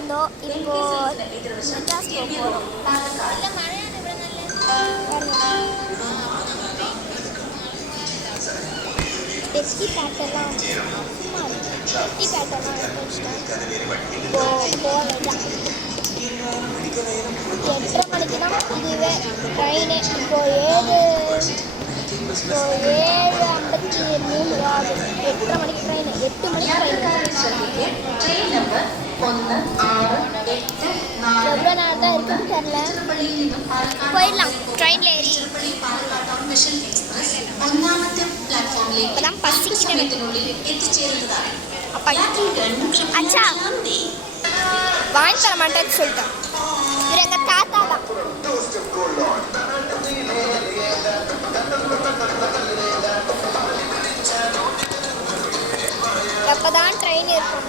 வந்தோம். இப்போ மெட்ராஸ் போகிறோம். டெஸ்டி பேட்டெல்லாம் சும்மா டெஸ்டி பேட்டெல்லாம் இப்போ போக வேண்டாம். 8:30 மணிக்கு தான் இதுவே ட்ரெயினு. இப்போ 7:53 ஆகுது. 8:30 மணிக்கு ட்ரெயின். 8 மணிக்கு ட்ரெயின். எவ்வளோ நேரம் தான் இருக்குன்னு தெரியல. போயிடலாம் ட்ரெயினில் ஏறி. இப்போதான் பசிக்கிட்டு அப்பா அச்சா வாங்கி தர மாட்டேன்னு சொல்லிட்டேன். இவர் எங்கள் தாத்தா தான். எப்போதான் ட்ரெயின் இருக்கும்.